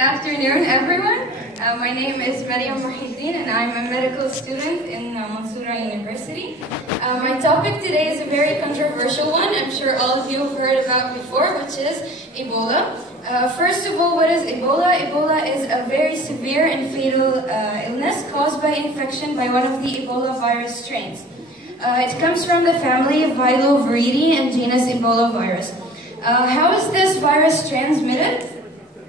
afternoon, everyone. My name is Mariam and I'm a medical student in Mansoura University. My topic today is a very controversial one. I'm sure all of you have heard about before, which is Ebola. First of all, what is Ebola? Ebola is a very severe and fatal illness caused by infection by one of the Ebola virus strains. It comes from the family of Viloviridae and genus Ebola virus. How is this virus transmitted?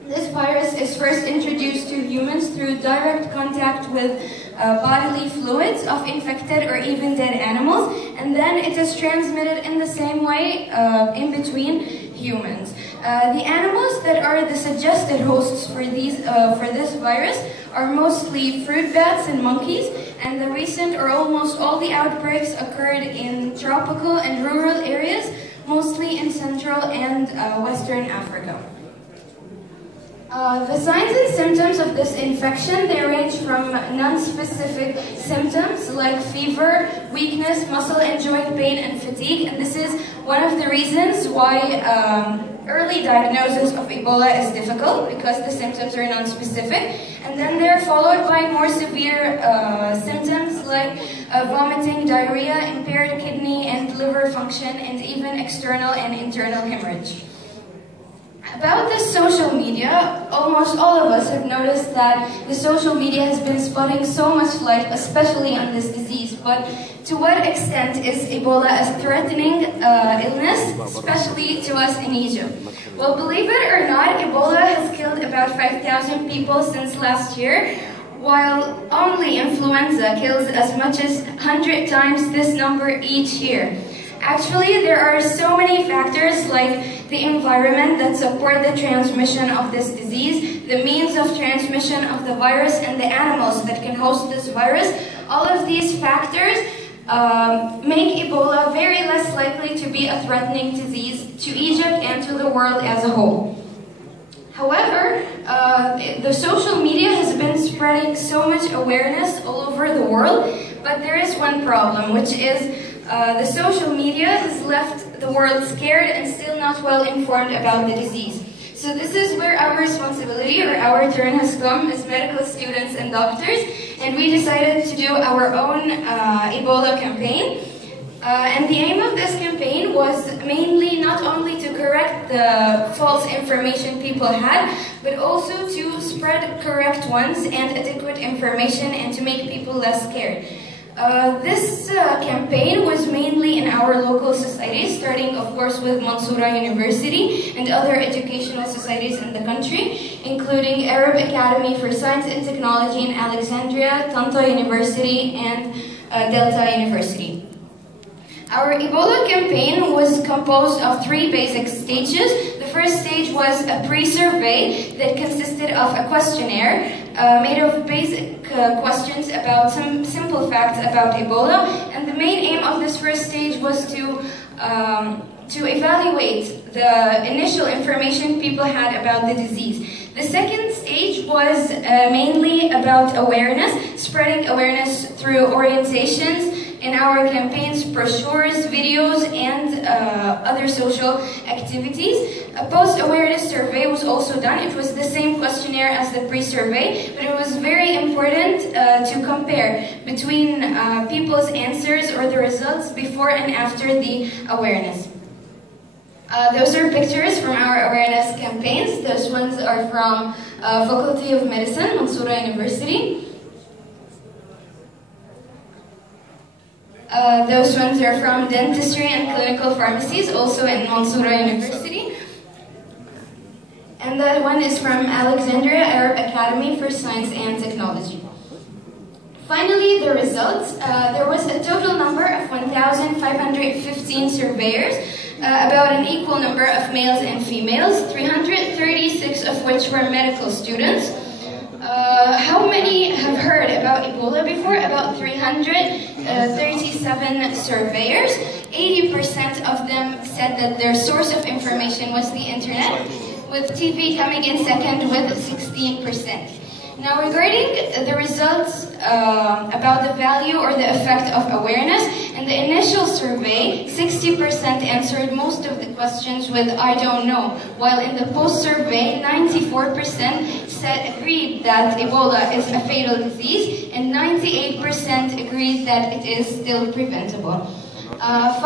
This virus is first introduced to humans through direct contact with bodily fluids of infected or even dead animals, and then it is transmitted in the same way in between humans. The animals that are the suggested hosts for this virus are mostly fruit bats and monkeys, and the recent or almost all the outbreaks occurred in tropical and rural areas, mostly in Central and Western Africa. The signs and symptoms of this infection, they range from non-specific symptoms like fever, weakness, muscle and joint pain, and fatigue. And this is one of the reasons why early diagnosis of Ebola is difficult, because the symptoms are non-specific. And then they're followed by more severe symptoms like vomiting, diarrhea, impaired kidney and liver function, and even external and internal hemorrhage. About the social media, almost all of us have noticed that the social media has been spotting so much light, especially on this disease. But to what extent is Ebola a threatening illness, especially to us in Egypt? Well, believe it or not, Ebola has killed about 5,000 people since last year, while only influenza kills as much as 100 times this number each year. Actually, there are so many factors like the environment that support the transmission of this disease, the means of transmission of the virus, and the animals that can host this virus. All of these factors make Ebola very less likely to be a threatening disease to Egypt and to the world as a whole. However, the social media has been spreading so much awareness all over the world, but there is one problem, which is the social media has left the world scared and still not well informed about the disease. So this is where our responsibility or our turn has come as medical students and doctors, and we decided to do our own Ebola campaign. And the aim of this campaign was mainly not only to correct the false information people had, but also to spread correct ones and adequate information and to make people less scared. This campaign was mainly in our local societies, starting of course with Mansoura University and other educational societies in the country, including Arab Academy for Science and Technology in Alexandria, Tanta University, and Delta University. Our Ebola campaign was composed of 3 basic stages. The first stage was a pre-survey that consisted of a questionnaire made of basic questions about some simple facts about Ebola, and the main aim of this first stage was to evaluate the initial information people had about the disease. The second stage was mainly about awareness, spreading awareness through orientations in our campaigns, brochures, videos, and other social activities. A post-awareness survey was also done. It was the same questionnaire as the pre-survey, but it was very important to compare between people's answers or the results before and after the awareness. Those are pictures from our awareness campaigns. Those ones are from Faculty of Medicine, Mansoura University. Those ones are from dentistry and clinical pharmacies, also in Mansoura University. And that one is from Alexandria Arab Academy for Science and Technology. Finally, the results. There was a total number of 1,515 surveyors, about an equal number of males and females, 336 of which were medical students. How many have heard about Ebola before? About 337 surveyors. 80% of them said that their source of information was the internet, with TV coming in second with 16%. Now, regarding the results about the value or the effect of awareness, in the initial survey, 60% answered most of the questions with "I don't know," while in the post-survey, 94% agreed that Ebola is a fatal disease, and 98% agreed that it is still preventable.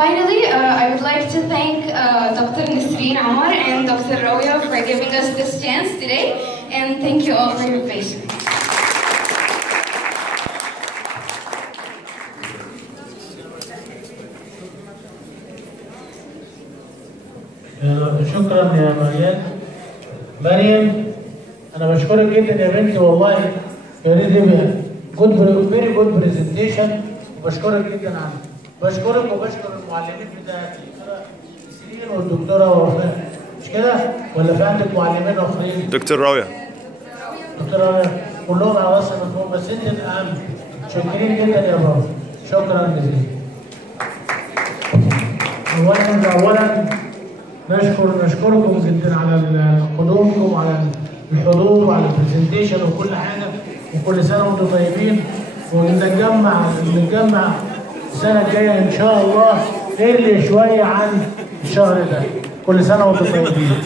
Finally, I would like to thank Dr. Nisreen Omar and Dr. Rawia for giving us this chance today, and thank you all for your patience. شكرا يا مريم. مريم انا بشكرك جدا يا بنتي والله. فيري جود برزنتيشن، وبشكرك جدا عنك. بشكرك وبشكر المعلمين بتاعتي نسرين والدكتوره وفاء، مش كده؟ ولا في عندك معلمين اخرين؟ دكتور راوية. دكتور راوية كلهم على راسي من فوق، بس انت الاهم. شاكرين جدا يا بابا، شكرا جزيلا. اولا نشكركم جدا على قدومكم وعلى الحضور وعلى البرزنتيشن وكل حاجه، وكل سنه وانتم طيبين، ونتجمع السنه الجايه ان شاء الله اقل شويه عن الشهر ده. كل سنه وانتم طيبين.